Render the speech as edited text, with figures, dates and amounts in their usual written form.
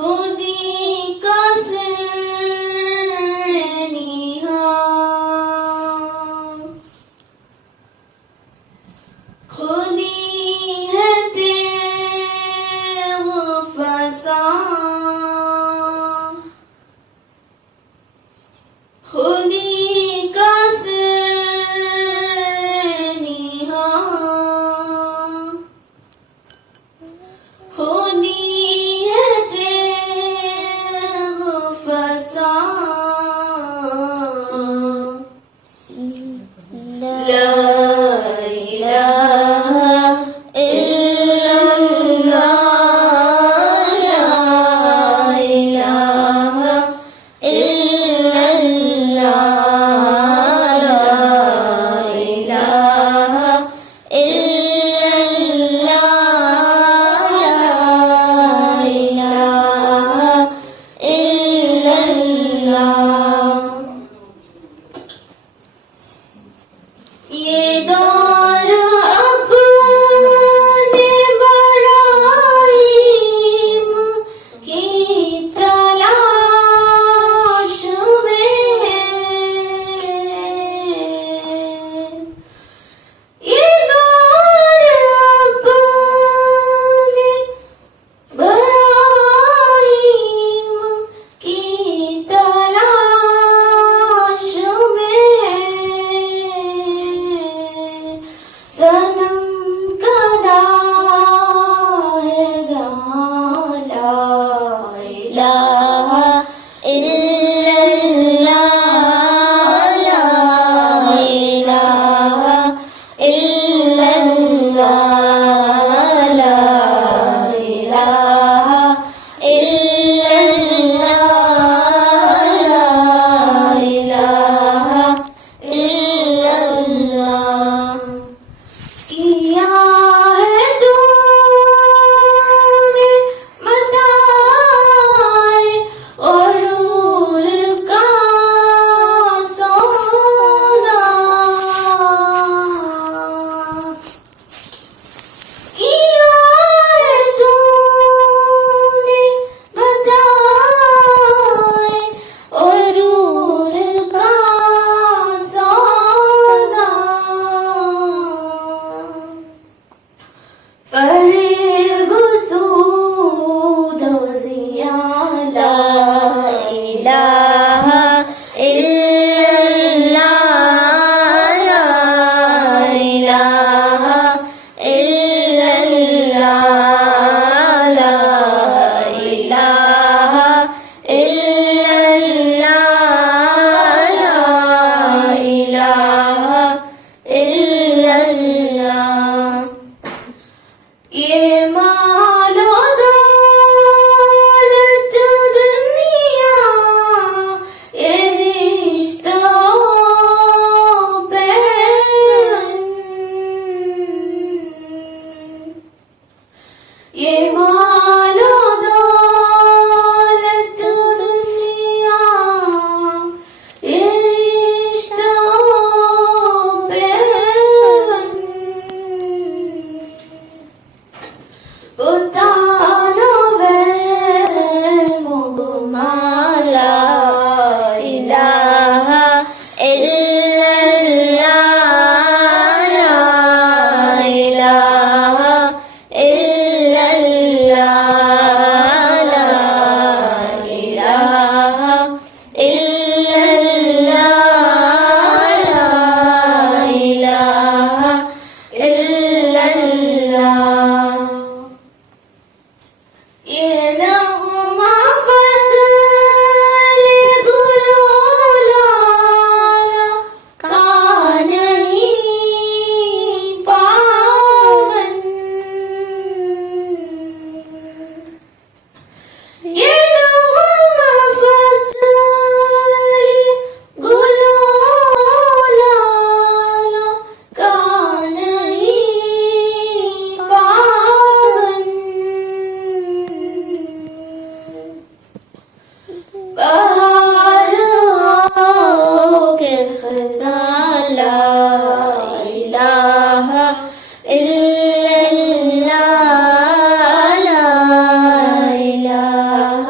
खुदी का सिर निहा, खुदी है तेग फसा, खुदी का सिर निहा, खुदी है तेग फसा। ला इलाहा इल्लल्लाह, ला इलाहा इल्लल्लाह, ला इलाहा इल्लल्लाह, ला इलाहा इल्लल्लाह। ये दौर अपने बराहीम की तलाश में है। ये दौर अपने बराहीम की तलाश में है। सनम कदा है जहाँ ला इलाहा इल्लल्लाह, ला इलाहा इल्लल्लाह, ला इलाहा इल्लल्लाह, ला इलाहा इल्लल्लाह। किया है तूने मताए गुरूर का सौदा, किया है तूने मताए गुरूर का सौदा। फरेब सूद ज़िया, ला इलाहा इल्लल्लाह, ला इलाहा इल्लल्लाह, ला इलाहा इल्लल्लाह, ला इलाहा इल्लल्लाह। ये मालो दौलत दुनिया, ये रिश्तों पे ये मालो दौलत दुनिया, ये रिश्तों पे उतारो ला इलाहा इल्लल्लाह, ला इलाहा इल्लल्लाह, ला इलाहा इल्लल्लाह, ला इलाहा इल्लल्लाह। ये नग़मा फ़ज़्ल गुलज़ार का नहीं पावन, ये नग़मा फ़ज़्ल गुलज़ार का नहीं पावन। बहार हो के ख़ज़ां, ला इलाहा इल्लल्लाह, ला इलाहा